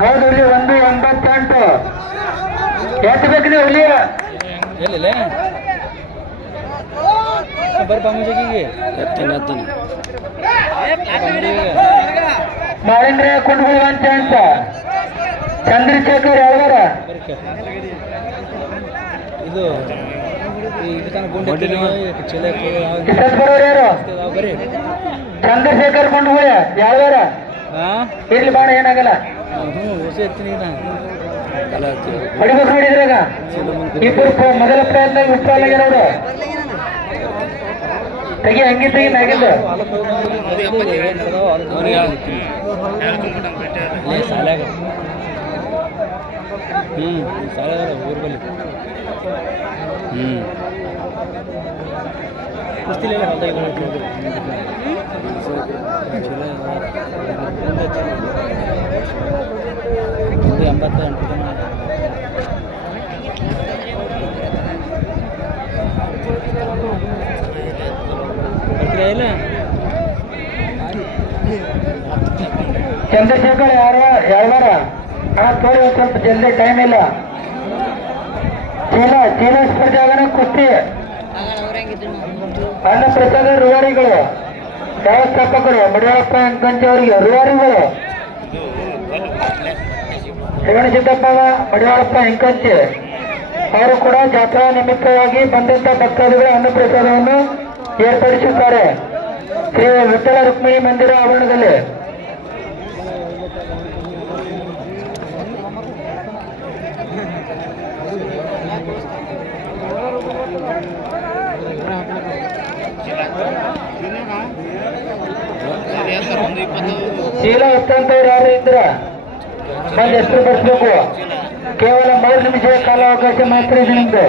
ಹೌದು ಹುಲಿ ಒಂದು ಎಂಬತ್ತೆಂಟು. ಎಷ್ಟು ಬೇಕು ನೀವು ಹುಲಿ ಮಾಳಿಂದ್ರ ಕುಂಡ್ಗುಳಿ ಅಂತ ಅಂತ ಚಂದ್ರಶೇಖರ್ ಯಾವಾಗ ಇದು ಚಂದ್ರಶೇಖರ್ ಕುಂಡ್ಗುಳಿ ಯಾವಾಗ ಇರ್ಲಿ ಬಾಣ ಏನಾಗಲ್ಲ. ಹೊಡಿಬೇಕು ನೋಡಿದ್ರಾಗ ಇಬ್ಬರು ಮೊದಲ ಪ್ರಯತ್ನ ವಿಫಲ ಆಗ್ಯಾರ ತೆಗಿ ಹಂಗಿ ತೆಗಿ ಶಾಲ್ಯಾಗ. ಹ್ಞೂ ಶಾಲ್ಯಾಗ ಊರ್ ಬಲ್ಲಿ. ಹ್ಞೂ. ಕುಸ್ತಿಲೆಲ್ಲ ಹೊಲ್ದಾಗ ಒಂದು ಎಂಬತ್ತು ಎಂಟು ಜನ ಇಲ್ಲ? ಚಂದ್ರಶೇಖರ್ ಯಾರ? ಯಾವಾರ ಆ, ತೋರಿ ಒಂದು ಸ್ವಲ್ಪ ಜಲ್ದಿ ಟೈಮ್ ಇಲ್ಲ. ಚೀಲ ಚೀಲ ಸ್ಪರ್ಧೆ ಕುಸ್ತಿ. ಅನ್ನ ಪ್ರಸಾದ ರೂವಾರಿಗಳು, ವ್ಯವಸ್ಥಾಪಕರು ಮಡಿಯಪ್ಪ ಅಂಕಂಚಿ ಅವರಿಗೆ ರೂವಾರಿಗಳು. ಶಿವಣ ಸಿದ್ದಪ್ಪ ಮಡಿವಾಳಪ್ಪ ಹೆಂಕಂಚೆ ಅವರು ಕೂಡ ಜಾತ್ರಾ ನಿಮಿತ್ತವಾಗಿ ಬಂದಂತ ಭಕ್ತಾದಿಗಳ ಅನ್ನಪ್ರಸಾದವನ್ನು ಏರ್ಪಡಿಸುತ್ತಾರೆ. ಶ್ರೀ ವಿಠಲ ರುಕ್ಮಿಣಿ ಮಂದಿರ ಆವರಣದಲ್ಲಿ. ಚೀಲ ಎತ್ತಂತವ್ರು ಯಾರು ಇದ್ರ? ನನ್ನ ಹೆಸರು ಬರ್ಸ್ಬೇಕು. ಕೇವಲ ಮೂರು ನಿಮಿಷ ಕಾಲಾವಕಾಶ ಮಾತ್ರ ಇದೆ ನಿಮ್ದು.